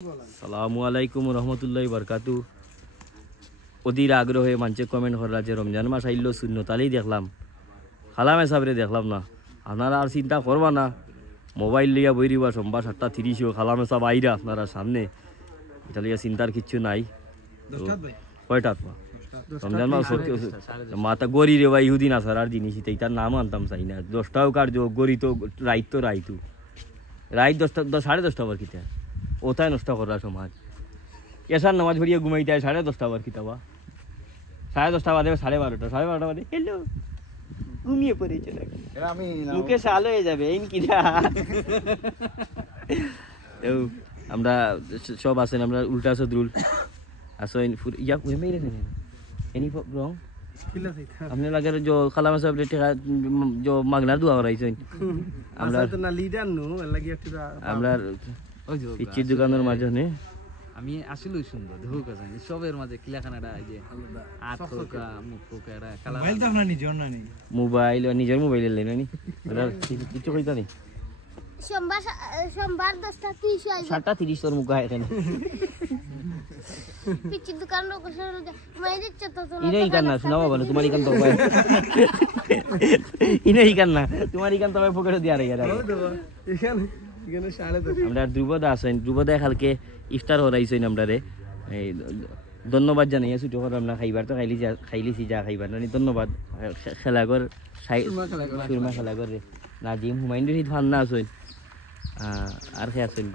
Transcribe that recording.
আসসালামু আলাইকুম রহমতুল্লাহি বারকাতু। অধীর আগ্রহে মানুষে কমেন্ট করা যে রমজান মাস আইল শূন্যতালেই দেখলাম, খালামে সাবরে দেখলাম না। আপনারা আর চিন্তা করবা না, মোবাইল লিয়া বইরিবা সোমবার 7:30 খালামে সাব আইরা আপনারা সামনে, এটা লিয়া চিন্তার কিচ্ছু নাই। কয়টাত পা রমজান মাস মাতা গরি রে বা ইহুদিন আসার আর জিনিস তার নাম আনতাম চাই না। 10টাও কার্য গরি তো রাইত রাইতু রাইত 10টা 10:30 আবার কিতা ওটাই নষ্ট করা সমাজ। এসার নামাজ পড়িয়ে ঘুমাইতে হয় 10:30 আবার কিতাবা 10:30 বাদে 12:30 বাদে হ্যালো ঘুমিয়ে পড়েছে নাকি মুখে সাল হয়ে যাবে এই কিনা। আমরা সব আছেন, আমরা উল্টা সদরুল আসেন ইয়া মেরে এনি রং हमने लगे जो खला में सब जो मांगना दुआ हो रही है আমরা তো না লিডার নো লাগি একটা আমরা পিচির দোকানের মাঝে নে আমি আসলেই সুন্দর দেখো জানি সবের মাঝে কিলাখানাটা এই যে আট কোকা মুখ কোকাটা কালা মোবাইল তো আপনি নিজের না নি মোবাইল নিজের মোবাইল লেন নি এটা কিছু কইতা নি সোমবার 10:30 আইবে 7:30 তোর মুখ গায় এখানে পিচির দোকান লোক মাইরে চতো তো ইনেই কান্না শোনাও বাবা তোমারই কান তো ভাই ইনেই কান্না তোমারই কান তো ভাই পকেটে দিয়া রে यार এখানে এখানে 10:30 আমরা ধ্রুবদা আছেন, ধ্রুবদা কালকে ইফতার হরাইছেন আমরা রে। এই ধন্যবাদ জানাই ছুটি করে আমরা খাইবার তো খাইলিছি যা খাইবার না ধন্যবাদ। খেলাঘর সুরমা খেলাঘর রে নাজিম হুমায়ুন রশিদ ফান্না আছেন আর খেয়ে আছেন।